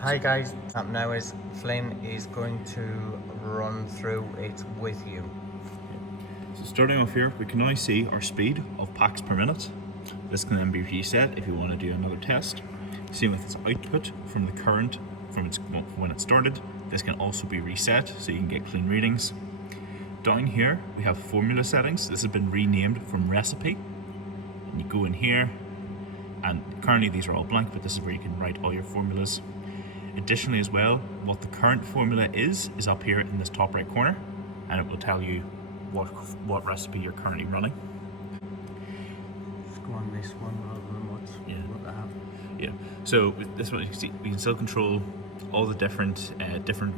Hi guys, up now is Flynn is going to run through it with you. So starting off here, we can now see our speed of packs per minute. This can then be reset if you want to do another test. Same with its output from the current, from when it started. This can also be reset so you can get clean readings. Down here, we have formula settings. This has been renamed from recipe. And you go in here, and currently these are all blank, but this is where you can write all your formulas. Additionally as well, what the current formula is up here in this top right corner, and it will tell you what recipe you're currently running. Let's go on this one rather than what I have. Yeah. So with this one, you can see we can still control all the different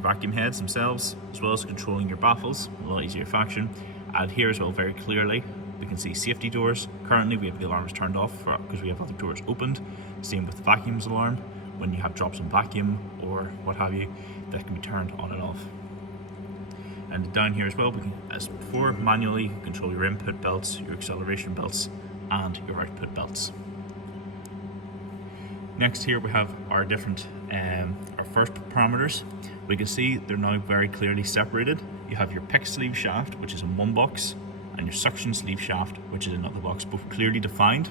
vacuum heads themselves, as well as controlling your baffles. A lot easier faction. And here as well, very clearly, we can see safety doors. Currently, we have the alarms turned off because we have other doors opened. Same with the vacuum's alarm. When you have drops in vacuum or what have you, that can be turned on and off. And down here as well, we can, as before, manually control your input belts, your acceleration belts, and your output belts. Next here we have our different, our first parameters. We can see they're now very clearly separated. You have your pick sleeve shaft, which is in one box, and your suction sleeve shaft, which is in another box, both clearly defined.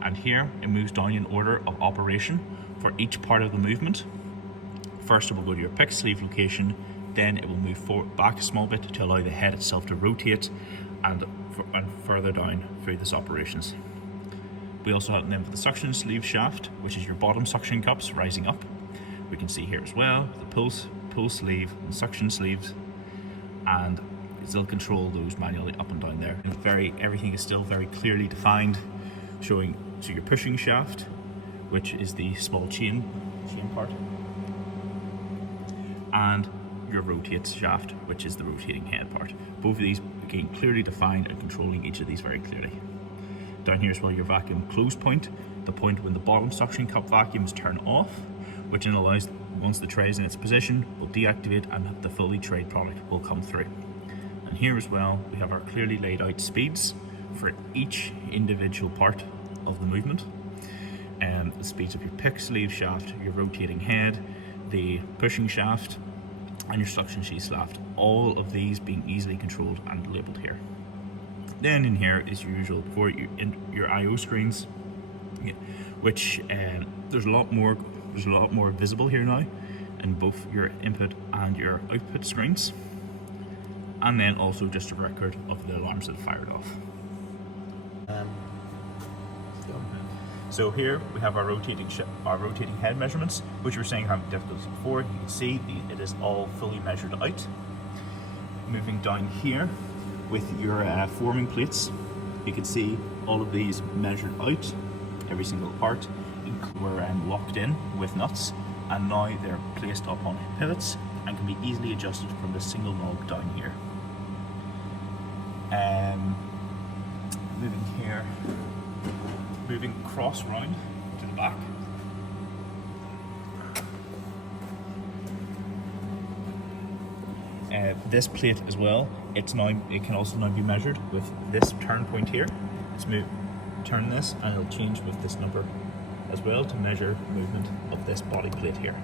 And here it moves down in order of operation for each part of the movement. First it will go to your pick sleeve location, then it will move forward back a small bit to allow the head itself to rotate and further down through this operations. We also have then for the suction sleeve shaft, which is your bottom suction cups rising up. We can see here as well the pull sleeve and suction sleeves, and still control those manually up and down there. Everything is still very clearly defined, showing so your pushing shaft, which is the small chain part, and your rotate shaft, which is the rotating head part. Both of these again clearly defined and controlling each of these very clearly. Down here as well, your vacuum close point, the point when the bottom suction cup vacuums turn off, which then allows, once the tray is in its position, will deactivate and the fully trayed product will come through. And here as well, we have our clearly laid out speeds for each individual part of the movement. And the speeds of your pick sleeve shaft, your rotating head, the pushing shaft, and your suction sheath shaft, all of these being easily controlled and labeled here. Then in here is your usual before your I/O screens, which there's a lot more visible here now in both your input and your output screens, and then also just a record of the alarms that fired off. So here we have our rotating head measurements, which we were saying have difficulties before. You can see it is all fully measured out. Moving down here with your forming plates, you can see all of these measured out, every single part. Were locked in with nuts, and now they're placed up on pivots and can be easily adjusted from this single knob down here. Moving cross round to the back. This plate as well, it can also now be measured with this turn point here. Turn this and it'll change with this number as well to measure movement of this body plate here.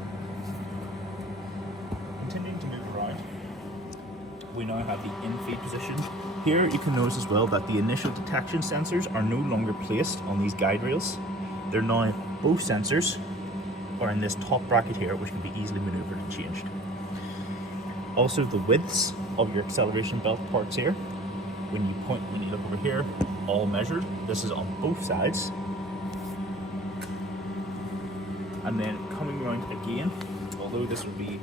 Continuing to move around, we now have the in-feed position. Here you can notice as well that the initial detection sensors are no longer placed on these guide rails. They're now, both sensors are in this top bracket here, which can be easily maneuvered and changed. Also the widths of your acceleration belt parts here, when you look over here, all measured. This is on both sides. And then coming around again, although this would be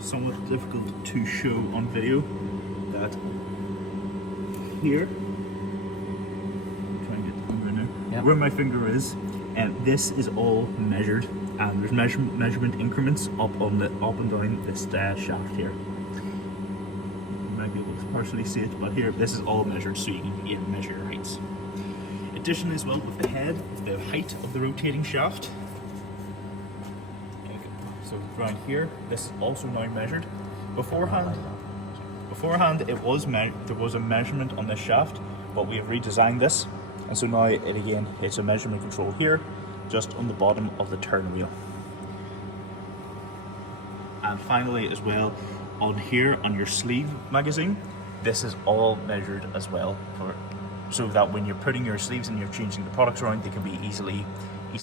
somewhat difficult to show on video, that here, I'm trying to get the finger in now, where my finger is, and this is all measured, and there's measurement increments up and down this shaft here. You might be able to partially see it, but here, this is all measured so you can measure your heights. Additionally as well, with the head, the height of the rotating shaft. So around here, this is also now measured. Beforehand, there was a measurement on this shaft, but we have redesigned this, and so now it's a measurement control here, just on the bottom of the turn wheel. And finally as well, on here on your sleeve magazine, this is all measured as well, so that when you're putting your sleeves and you're changing the products around, they can be easily